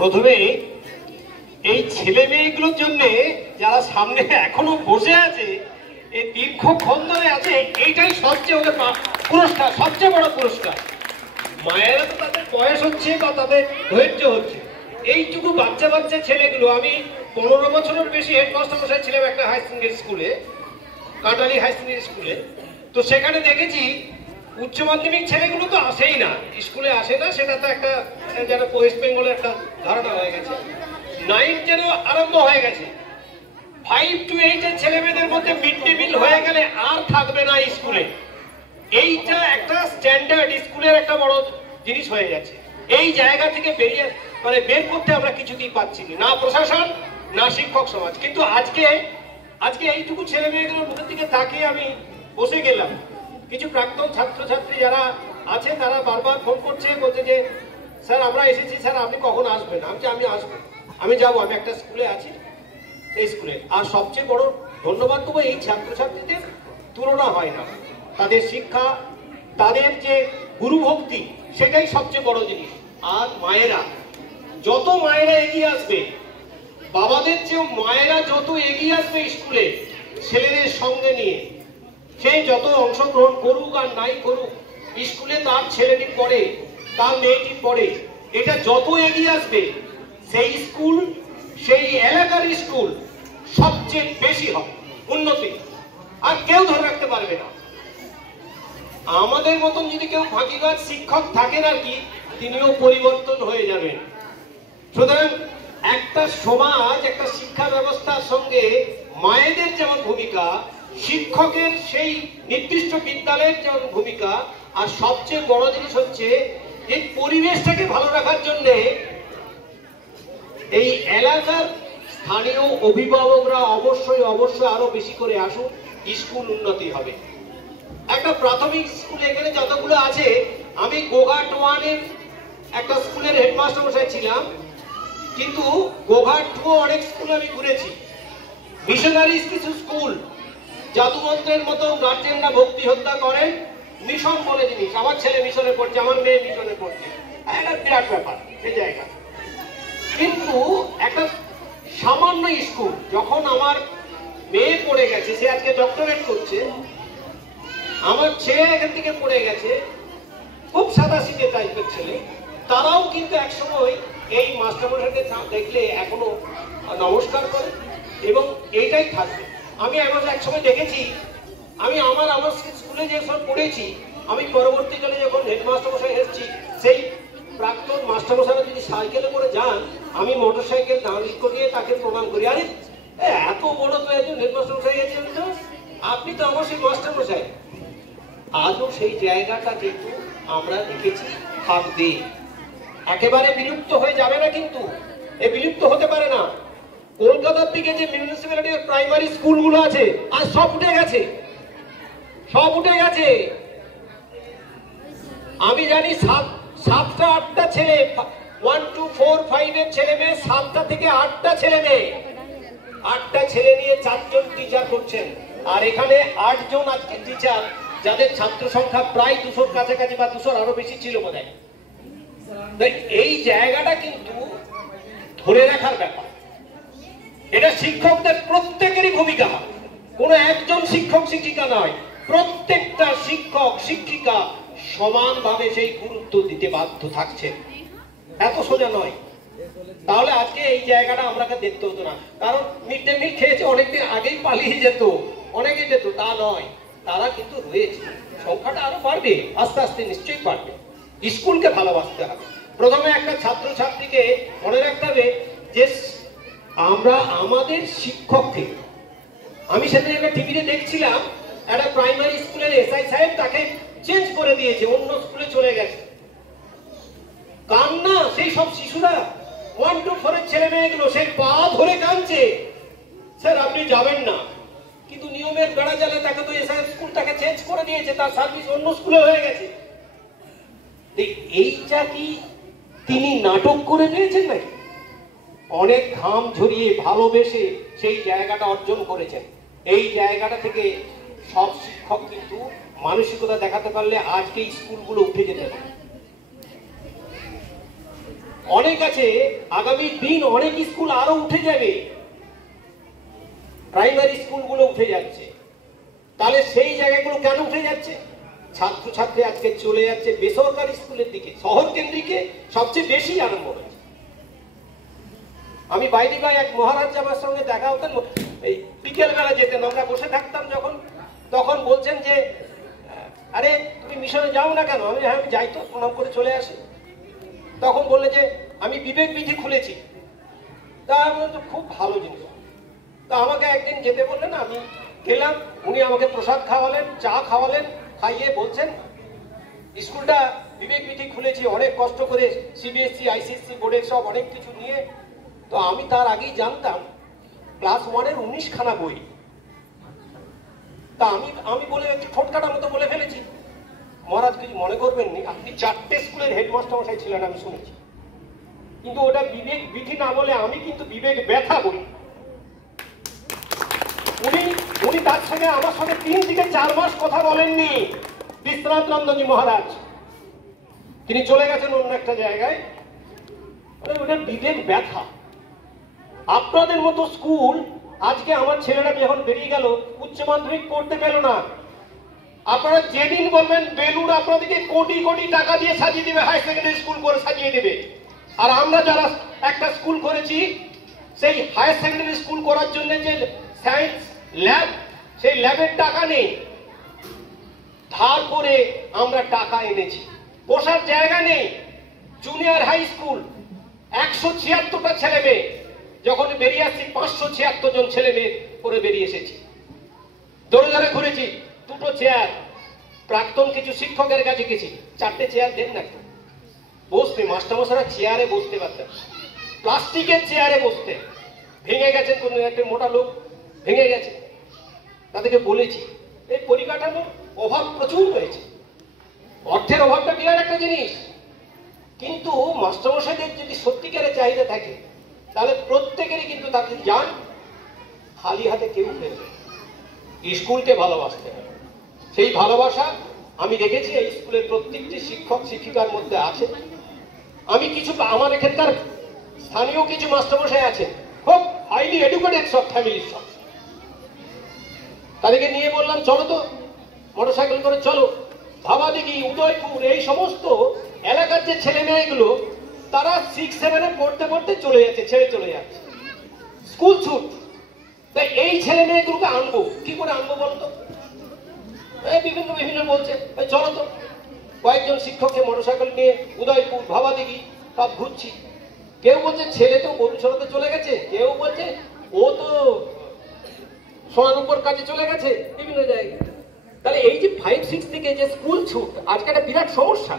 প্রথমে এই ছেলে মেয়েগুলোর জন্য যারা সামনে এখনো বসে আছে, এই দীর্ঘক্ষণ ধরে আছে, এইটাই সবচেয়ে ওদের পুরস্কার, সবচেয়ে বড় পুরস্কার। মায়েরা তো তাদের বয়স হচ্ছে বা তাদের ধৈর্য হচ্ছে। এইটুকু বাচ্চা বাচ্চা ছেলেগুলো, আমি 15 বছরের বেশি হেডমাস্টার মশাই ছিলাম একটা হাই সেকেন্ডারি স্কুলে, কাটালি হাই সেকেন্ডারি স্কুলে। তো সেখানে দেখেছি উচ্চ মাধ্যমিক ছেলেগুলো তো আসেই না, স্কুলে আসে না, সেটা তো একটা যেন ওয়েস্ট বেঙ্গলের একটা ধারণা হয়ে গেছে। 9, 10 আরম্ভ হয়ে গেছে। 5 to 8 এর ছেলে মেয়েদের মধ্যে মিড ডে মিল হয়ে গেলে আর থাকবে না স্কুলে। এইটা একটা স্ট্যান্ডার্ড স্কুলের একটা বড় জিনিস হয়ে যাচ্ছে। এই জায়গা থেকে বের করতে আমরা কিছুতেই পাচ্ছি না, প্রশাসন না শিক্ষক সমাজ। কিন্তু আজকে এইটুকু ছেলে মেয়েগুলোর মুখের দিকে তাকিয়ে আমি বসে গেলাম। কিছু প্রাক্তন ছাত্রছাত্রী যারা আছে তারা বারবার ফোন করছে, বলছে যে স্যার আমরা এসেছি, স্যার আপনি কখন আসবেন? আমি আসবো, আমি যাবো, আমি একটা স্কুলে আছি, সেই স্কুলে। আর সবচেয়ে বড় ধন্যবাদ দেবো এই ছাত্রছাত্রীদের, তুলনা হয় না। তাদের শিক্ষা, তাদের যে গুরুভক্তি, সেটাই সবচেয়ে বড় জিনিস। আর মায়েরা, যত মায়েরা এগিয়ে আসবে, বাবাদের চেয়ে মায়েরা যত এগিয়ে আসবে স্কুলে ছেলেদের সঙ্গে নিয়ে, সে যত অংশগ্রহণ করুক আর নাই করুক, স্কুলে তার ছেলেটির পড়ে, তার মেয়েটির পড়ে, এটা যত এগিয়ে আসবে সেই স্কুল, সেই এলাকার স্কুল সবচেয়ে বেশি হবে উন্নতি, আর কেউ ধরে রাখতে পারবে না। আমাদের মতন যদি কেউ ফাঁকিবাজ শিক্ষক থাকেন আর কি, তিনিও পরিবর্তন হয়ে যাবেন। সুতরাং একটা সমাজ, একটা শিক্ষা ব্যবস্থার সঙ্গে মায়েদের যেমন ভূমিকা, শিক্ষকের সেই নির্দিষ্ট বিদ্যালয়ের যেমন ভূমিকা, আর সবচেয়ে বড় জিনিস হচ্ছে এই পরিবেশটাকে ভালো রাখার জন্য এই এলাকার স্থানীয় অভিভাবকরা অবশ্যই আরো বেশি করে আসুন, স্কুল উন্নতি হবে। একটা প্রাথমিক স্কুল এখানে যতগুলো আছে, আমি গোঘাট 1 এর একটা স্কুলের হেডমাস্টার মশাই ছিলাম, কিন্তু গোঘাট 2 অনেক স্কুল আমি ঘুরেছি। মিশনারি কিছু স্কুল, জাদুমন্ত্রের মতো গার্জেনরা ভক্তি হত্যা করেন, মিশন বলে জিনিস। আমার ছেলে মিশনে পড়ছে, আমার মেয়ে মিশনে পড়ছে, একটা বিরাট ব্যাপার এই জায়গা। কিন্তু একটা সামান্য স্কুল, যখন আমার মেয়ে পড়ে গেছে, সে আজকে ডক্টরেট করছে, আমার ছেলে এখান থেকে পড়ে গেছে, খুব সাদাসিধে টাইপের ছেলে, তারাও কিন্তু একসময় এই মাস্টারমশাইকে দেখলে এখনো নমস্কার করে, এবং এইটাই থাকবে। আমি এক সময় দেখেছি, আমি আমার স্কুলে যে সব পড়েছি, আমি পরবর্তীকালে যখন হেডমাস্টার মশাই এসেছি, সেই প্রাক্তন মাস্টারমশাইরা যদি সাইকেলে করে যান, আমি মোটর সাইকেল দাঁড়িয়ে করিয়ে তাকে প্রণাম করি, আরে এত বড় তো একজন হেডমাস্টার মশাই গেছেন, আপনি তো অবশ্যই মাস্টারমশাই। আজও সেই জায়গাটা কিন্তু আমরা দেখেছি থাকবে, একেবারে বিলুপ্ত হয়ে যাবে না, কিন্তু এ বিলুপ্ত হতে পারে না। কলকাতার দিকে যে মিউনিসিপ্যালিটির প্রাইমারি স্কুলগুলো আছে, আজ সব উঠে গেছে, আমি জানি 7টা 8টা ছেলে, 1, 2, 4, 5 এর ছেলে মেয়ে, 7টা থেকে 8টা ছেলে মেয়ে, 8টা ছেলে নিয়ে 4 জন টিচার করছেন। আর এখানে 8 জন আজকে টিচার, যাদের ছাত্র সংখ্যা প্রায় 200-র কাছাকাছি বা 200-র আরো বেশি ছিল বোধহয়। এই জায়গাটা কিন্তু ধরে রাখার ব্যাপার, এটা শিক্ষকদের প্রত্যেকেরই ভূমিকা, কোনো একজন শিক্ষক শিক্ষিকা নয়, প্রত্যেকটা শিক্ষক শিক্ষিকা সমানভাবে সেই গুরুত্ব দিতে বাধ্য থাকছে, এত সোজা নয়। তাহলে আজকে এই জায়গাটা আমাকে দেখতে হতো না, কারণ মিড ডে মিল খেয়েছে অনেকদিন আগেই পালিয়ে যেত, অনেকে যেত, তা নয়, তারা কিন্তু রয়েছে, সংখ্যাটা আরো বাড়বে, আস্তে আস্তে নিশ্চয়ই বাড়বে। স্কুলকে ভালোবাসতে হবে। প্রথমে একটা ছাত্রছাত্রীকে মনে রাখতে হবে যে আমরা আমাদের শিক্ষককে, আমি সেদিন একটা টিভিতে দেখছিলাম, একটা প্রাইমারি স্কুলের এসআই সাহেব তাকে চেঞ্জ করে দিয়েছে, অন্য স্কুলে চলে গেছে। কান্না, সেই সব শিশুরা 1 to 4 এর ছেলে মেয়েগুলো সেই পা ধরে কাঁদছে, স্যার আপনি যাবেন না, কিন্তু নিয়মের বেড়া জালে তাকে তো এসআই স্কুল তাকে চেঞ্জ করে দিয়েছে, তার সার্ভিস অন্য স্কুলে হয়ে গেছে। এইটা কি তিনি নাটক করে পেয়েছেন নাকি? অনেক ঘাম ঝরিয়ে ভালোবেসে সেই জায়গাটা অর্জন করেছেন। এই জায়গাটা থেকে সব শিক্ষক কিন্তু মানসিকতা দেখাতে পারলে আজকে স্কুলগুলো উঠে যেতে পারে। অনেক আছে, আগামী দিন অনেক স্কুল আরো উঠে যাবে, প্রাইমারি স্কুলগুলো উঠে যাচ্ছে। তাহলে সেই জায়গাগুলো কেন উঠে যাচ্ছে? ছাত্রছাত্রী আজকে চলে যাচ্ছে বেসরকারি স্কুলের দিকে, শহর কেন্দ্রিকে সবচেয়ে বেশি আরম্ভ হয়েছে। আমি বাইরে এক মহারাজ আমার সঙ্গে দেখা হতেন, এই বিকেল বেলা যেতেন, আমরা বসে থাকতাম যখন, তখন বলছেন যে আরে তুমি মিশনে যাও না কেন? আমি হ্যাঁ আমি যাই, তো প্রণাম করে চলে আসি। তখন বললে যে আমি বিবেক বিধি খুলেছি। তা আমি বললাম খুব ভালো জিনিস। তা আমাকে একদিন যেতে বললেন, আমি গেলাম, উনি আমাকে প্রসাদ খাওয়ালেন, চা খাওয়ালেন, খাইয়ে বলছেন স্কুলটা বিবেক বিধি খুলেছি অনেক কষ্ট করে, সিবিএসসি আইসিএসসি বোর্ডের সব অনেক কিছু নিয়ে। তো আমি তার আগেই জানতাম ক্লাস 1-এর 19 খানা বই। তা আমি বলে একটু ঠোঁটকাটার মতো বলে ফেলেছি। মহারাজ কিছু মনে করবেন নি, আপনি 4টে স্কুলের হেডমাস্টার মশাই ছিলেন আমি শুনেছি, কিন্তু ওটা বিবেক বিধি না বলে আমি কিন্তু বিবেক ব্যথা বলি। উনি তার সঙ্গে আমার সঙ্গে 3 থেকে 4 মাস কথা বলেননি বিশ্বনাথ নন্দজি মহারাজ, তিনি চলে গেছেন অন্য একটা জায়গায়। ওটা বিবেক ব্যথা। আপনাদের মতো স্কুল আজকে আমার ছেলেরা যখন বেরিয়ে গেল উচ্চ মাধ্যমিক পড়তে পেল না, আপনারা যেদিন বলবেন বেলুড় আপনাদেরকে কোটি কোটি টাকা দিয়ে সাজিয়ে দিবে, হাই সেকেন্ডারি স্কুল করে সাজিয়ে দেবে। আর আমরা যারা একটা স্কুল করেছি, সেই হাই সেকেন্ডারি স্কুল করার জন্য যে সায়েন্স ল্যাব, সেই ল্যাবের টাকা নেই, ধার করে আমরা টাকা এনেছি। বসার জায়গা নেই। জুনিয়র হাই স্কুল 176টা ছেলে মেয়ে, যখন বেরিয়ে আসছি 576 জন ছেলে মেয়ে করে বেরিয়ে এসেছি। দৌড়ে দৌড়ে ঘুরেছি, 2টো চেয়ার, প্রাক্তন কিছু শিক্ষকের কাছে গেছি, 4টে চেয়ার দেন না বসতে। মাস্টারমশাইরা চেয়ারে বসতে পারতেন, প্লাস্টিকের চেয়ারে বসতে। ভেঙে গেছেন, কোন একটা মোটা লোক ভেঙে গেছে, তাদেরকে বলেছি এই পরিকাঠামোর অভাব প্রচুর হয়েছে। অর্থের অভাবটা বিরাট একটা জিনিস, কিন্তু মাস্টারমশাইদের যদি সত্যিকারের চাহিদা থাকে তাহলে প্রত্যেকেরই কিন্তু তাদের যান, খালি হাতে কেউ ফেলবে। স্কুলকে ভালোবাসতে হবে, সেই ভালোবাসা আমি দেখেছি এই স্কুলের প্রত্যেকটি শিক্ষক শিক্ষিকার মধ্যে আছে। আমি কিছু আমার এখানকার স্থানীয় কিছু মাস্টারমশাই আছেন, খুব হাইলি এডুকেটেড সব ফ্যামিলির সব, তাদেরকে নিয়ে বললাম চলো তো মোটরসাইকেল করে চলো ভাবাদিঘি, উদয়পুর, এই সমস্ত এলাকার যে ছেলে মেয়েগুলো তারা 6-7-এ পড়তে পড়তে চলে যাচ্ছে, ছেড়ে চলে যাচ্ছে, স্কুল ছুট। তাই এই ছেলে মেয়েগুলোকে আনবো, কি করে আনবো বলতো? বিভিন্ন বলছে চলো তো। কয়েকজন শিক্ষককে মোটরসাইকেল নিয়ে উদয়পুর, ভাবাদিঘি সব ঘুরছি। কেউ বলছে ছেলে তো গরু ছড়াতে চলে গেছে, কেউ বলছে ও তো সোনার উপর কাজে চলে গেছে, বিভিন্ন জায়গায়। তাহলে এই যে 5-6 থেকে যে স্কুল ছুট আজকে একটা বিরাট সমস্যা।